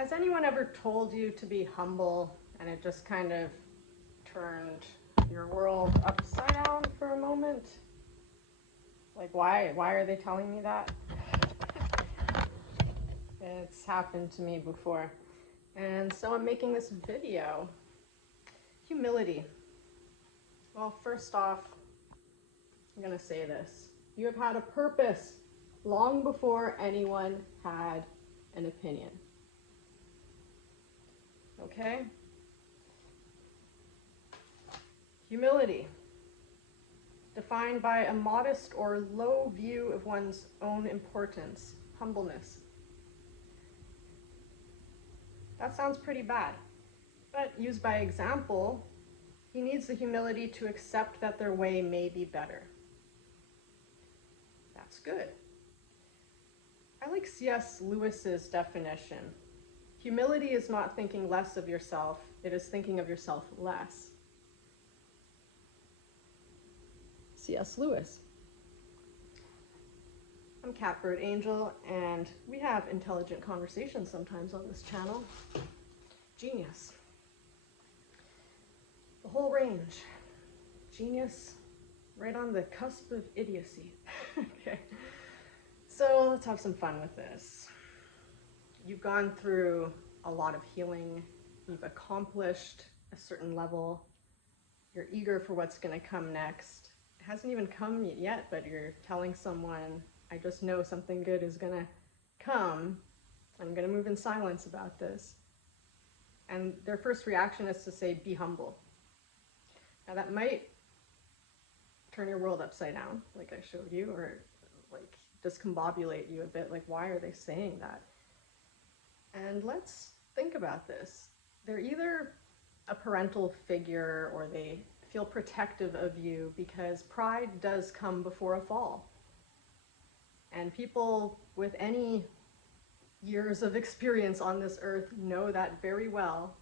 Has anyone ever told you to be humble and it just kind of turned your world upside down for a moment? Like, why are they telling me that? It's happened to me before. And so I'm making this video. Humility. Well, first off, I'm going to say this. You have had a purpose long before anyone had an opinion. Okay? Humility. Defined by a modest or low view of one's own importance. Humbleness. That sounds pretty bad. But used by example, he needs the humility to accept that their way may be better. That's good. I like C.S. Lewis's definition. Humility is not thinking less of yourself, it is thinking of yourself less. C.S. Lewis. I'm Catbird Angel, and we have intelligent conversations sometimes on this channel. Genius. The whole range. Genius, right on the cusp of idiocy. Okay. So let's have some fun with this. You've gone through a lot of healing. You've accomplished a certain level. You're eager for what's going to come next. It hasn't even come yet, but you're telling someone, I just know something good is going to come. I'm going to move in silence about this. And their first reaction is to say, be humble. Now that might turn your world upside down, like I showed you, or like discombobulate you a bit, like why are they saying that? And let's think about this. They're either a parental figure or they feel protective of you because pride does come before a fall. And people with any years of experience on this earth know that very well.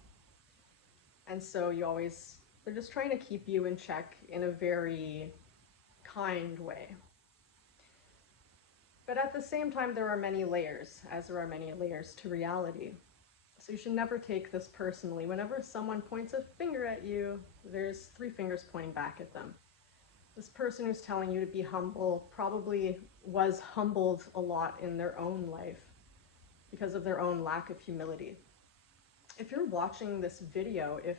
And so they're just trying to keep you in check in a very kind way. But at the same time, there are many layers, as there are many layers to reality. So you should never take this personally. Whenever someone points a finger at you, there's 3 fingers pointing back at them. This person who's telling you to be humble probably was humbled a lot in their own life because of their own lack of humility. If you're watching this video, if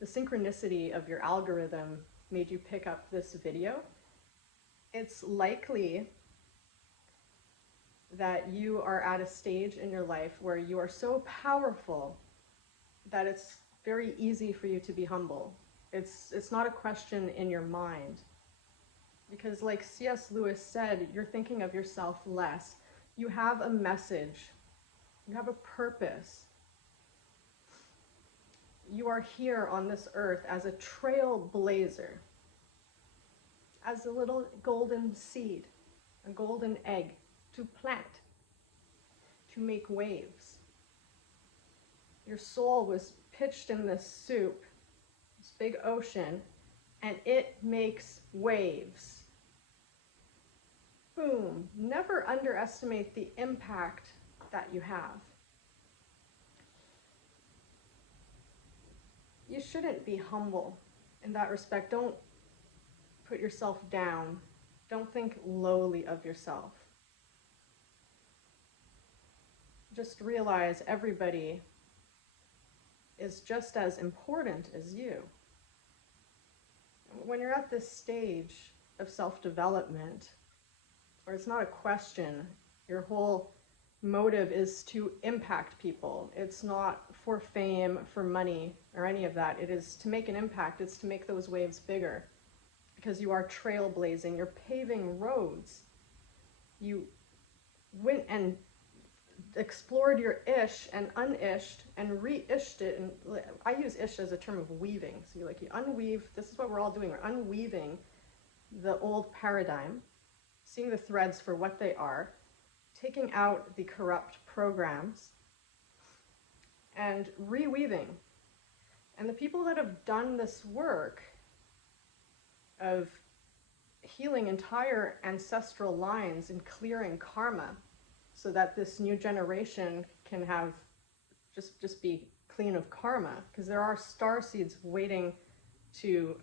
the synchronicity of your algorithm made you pick up this video, it's likely that you are at a stage in your life where you are so powerful that it's very easy for you to be humble. It's not a question in your mind. Because like C.S. Lewis said, you're thinking of yourself less. You have a message. You have a purpose. You are here on this earth as a trailblazer, as a little golden seed, a golden egg to plant, to make waves. Your soul was pitched in this soup, this big ocean, and it makes waves. Boom. Never underestimate the impact that you have. You shouldn't be humble in that respect. Don't put yourself down. Don't think lowly of yourself. Just realize everybody is just as important as you. When you're at this stage of self-development, where it's not a question, your whole motive is to impact people. It's not for fame, for money, or any of that. It is to make an impact. It's to make those waves bigger. Because you are trailblazing. You're paving roads. You went and explored your ish and unished and re-ished it. And I use ish as a term of weaving. So you unweave. This is what we're all doing. We're unweaving the old paradigm, seeing the threads for what they are, taking out the corrupt programs, and reweaving. And the people that have done this work of healing entire ancestral lines and clearing karma so that this new generation can have just be clean of karma, because there are star seeds waiting to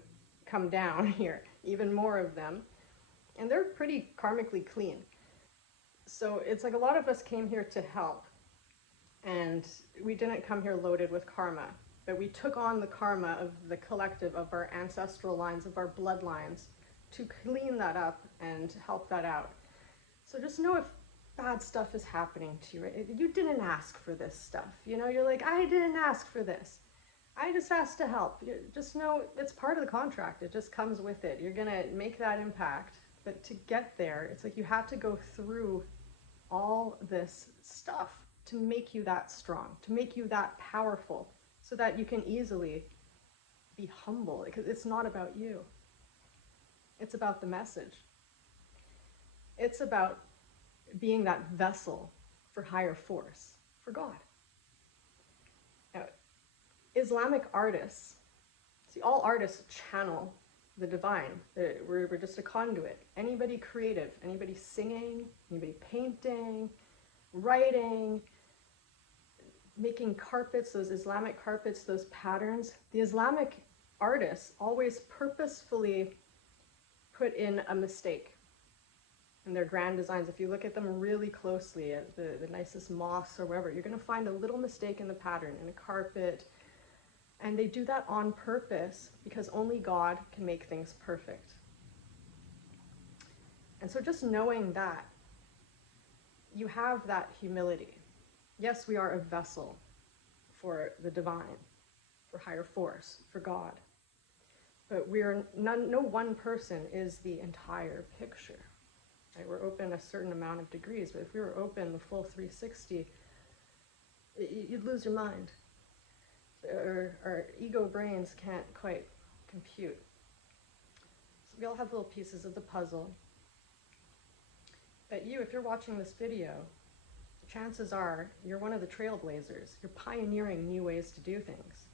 come down here, even more of them, and they're pretty karmically clean. So it's like a lot of us came here to help, and we didn't come here loaded with karma, but we took on the karma of the collective, of our ancestral lines, of our bloodlines, to clean that up and help that out. So just know if bad stuff is happening to you, right? You didn't ask for this stuff. You know, you're like, I didn't ask for this. I just asked to help. Just know it's part of the contract. It just comes with it. You're gonna make that impact. But to get there, it's like you have to go through all this stuff to make you that strong, to make you that powerful, so that you can easily be humble, because it's not about you. It's about the message. It's about being that vessel for higher force, for God. Now, Islamic artists, see, all artists channel the divine. We're just a conduit. Anybody creative, anybody singing, anybody painting, writing, making carpets, those Islamic carpets, those patterns. The Islamic artists always purposefully put in a mistake in their grand designs. If you look at them really closely at the nicest mosques or wherever, you're going to find a little mistake in the pattern, in a carpet. And they do that on purpose, because only God can make things perfect. And so just knowing that, you have that humility. Yes, we are a vessel for the divine, for higher force, for God. But no one person is the entire picture. Right? We're open a certain amount of degrees, but if we were open the full 360, you'd lose your mind. Our ego brains can't quite compute. So we all have little pieces of the puzzle. But you, if you're watching this video, chances are you're one of the trailblazers. You're pioneering new ways to do things.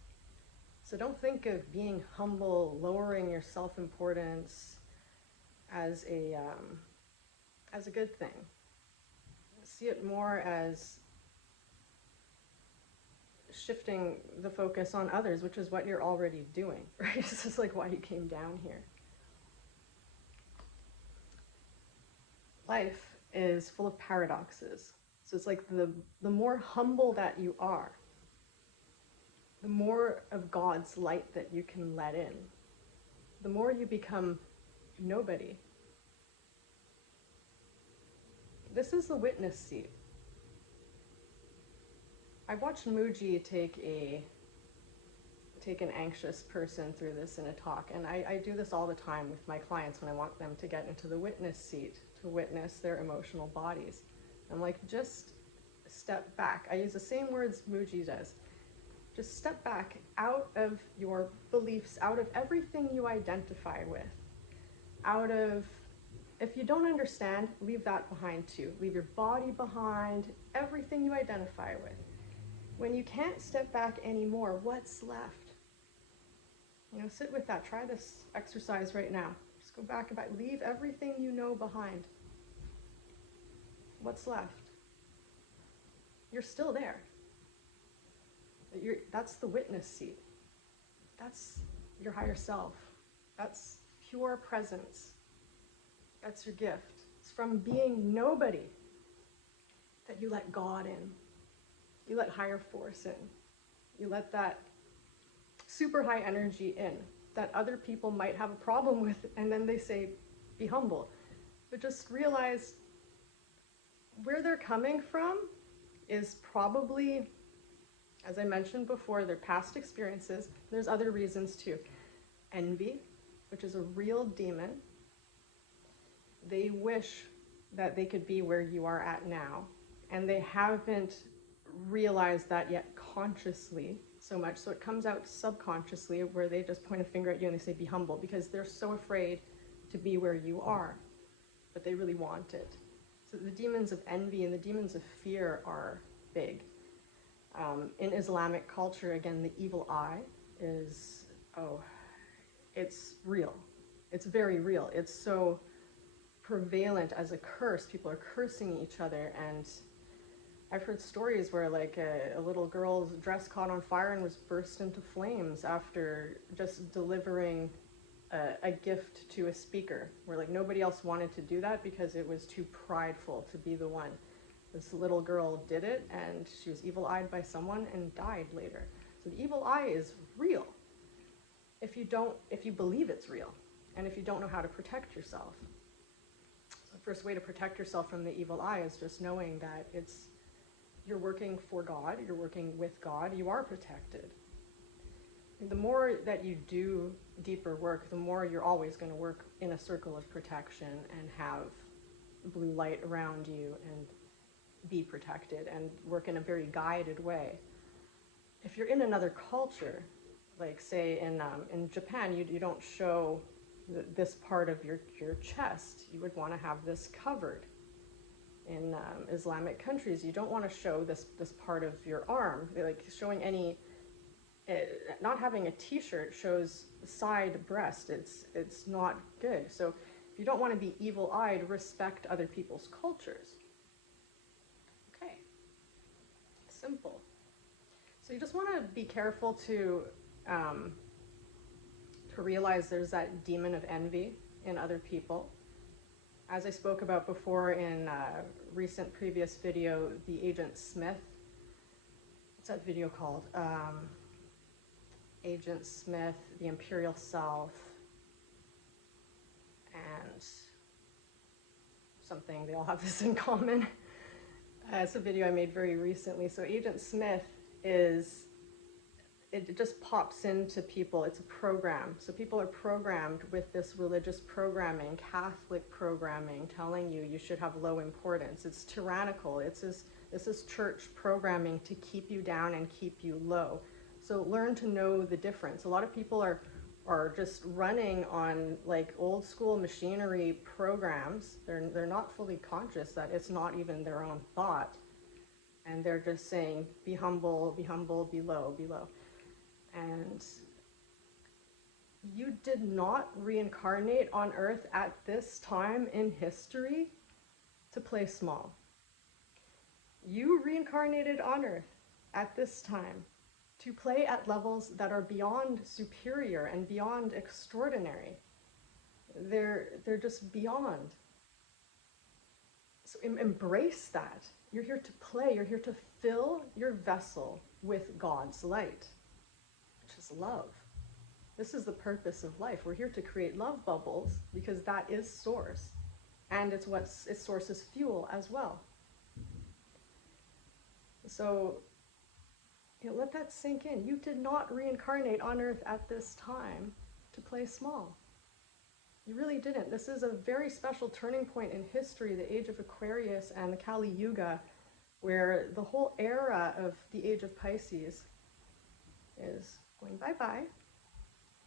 So don't think of being humble, lowering your self-importance as a good thing. See it more as shifting the focus on others, which is what you're already doing, right? This is like why you came down here. Life is full of paradoxes. So it's like the more humble that you are, the more of God's light that you can let in, the more you become nobody. This is the witness seat. I watched Mooji take an anxious person through this in a talk, and I do this all the time with my clients when I want them to get into the witness seat, to witness their emotional bodies. I'm like, just step back. I use the same words Mooji does. Just step back out of your beliefs, out of everything you identify with, out of, if you don't understand, leave that behind too. Leave your body behind, everything you identify with. When you can't step back anymore, what's left? You know, sit with that. Try this exercise right now. Just go back and leave everything you know behind. What's left? You're still there. That's the witness seat. That's your higher self. That's pure presence. That's your gift. It's from being nobody that you let God in. You let higher force in. You let that super high energy in that other people might have a problem with, and then they say, be humble. But just realize where they're coming from is probably, as I mentioned before, their past experiences. There's other reasons too. Envy, which is a real demon. They wish that they could be where you are at now, and they haven't realized that yet consciously so much. So it comes out subconsciously, where they just point a finger at you and they say, be humble, because they're so afraid to be where you are, but they really want it. So the demons of envy and the demons of fear are big. In Islamic culture, again, the evil eye is, it's real. It's very real. It's so prevalent as a curse. People are cursing each other, and I've heard stories where like a little girl's dress caught on fire and was burst into flames after just delivering a gift to a speaker, where like nobody else wanted to do that because it was too prideful to be the one. This little girl did it, and she was evil-eyed by someone and died later. So the evil eye is real if you believe it's real, and if you don't know how to protect yourself. So the first way to protect yourself from the evil eye is just knowing that you're working for God, you're working with God, you are protected. The more that you do deeper work, the more you're always going to work in a circle of protection and have blue light around you and be protected and work in a very guided way. If you're in another culture, like say in Japan, you don't show this part of your chest. You would want to have this covered. In Islamic countries, you don't want to show this part of your arm. Like showing any, not having a t-shirt shows side breast. It's not good. So if you don't want to be evil-eyed, respect other people's cultures. Okay, simple. So you just want to be careful to realize there's that demon of envy in other people. As I spoke about before in a recent previous video, the Agent Smith, what's that video called? Agent Smith, the Imperial South, and something, they all have this in common. It's a video I made very recently. So Agent Smith it just pops into people. It's a program. So people are programmed with this religious programming, Catholic programming, telling you should have low importance. It's tyrannical. This is church programming to keep you down and keep you low. So learn to know the difference. A lot of people are just running on like old school machinery programs. They're not fully conscious that it's not even their own thought. And they're just saying, be humble, be low, be low. And you did not reincarnate on Earth at this time in history to play small. You reincarnated on Earth at this time to play at levels that are beyond superior and beyond extraordinary. They're just beyond. So embrace that. You're here to play. You're here to fill your vessel with God's light, which is love. This is the purpose of life. We're here to create love bubbles because that is source, and it's source is fuel as well. So let that sink in. You did not reincarnate on Earth at this time to play small. You really didn't. This is a very special turning point in history, the Age of Aquarius and the Kali Yuga, where the whole era of the Age of Pisces is going bye-bye,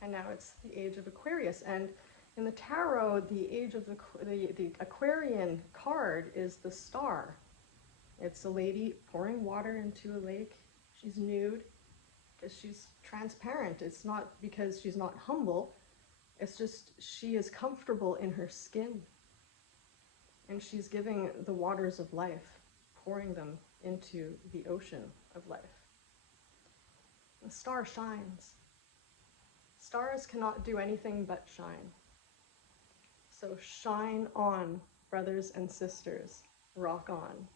and now it's the Age of Aquarius. And in the tarot, the age of the Aquarian card is the Star. It's a lady pouring water into a lake. She's nude because she's transparent. It's not because she's not humble. It's just she is comfortable in her skin, and she's giving the waters of life, pouring them into the ocean of life. The star shines. Stars cannot do anything but shine. So shine on, brothers and sisters. Rock on.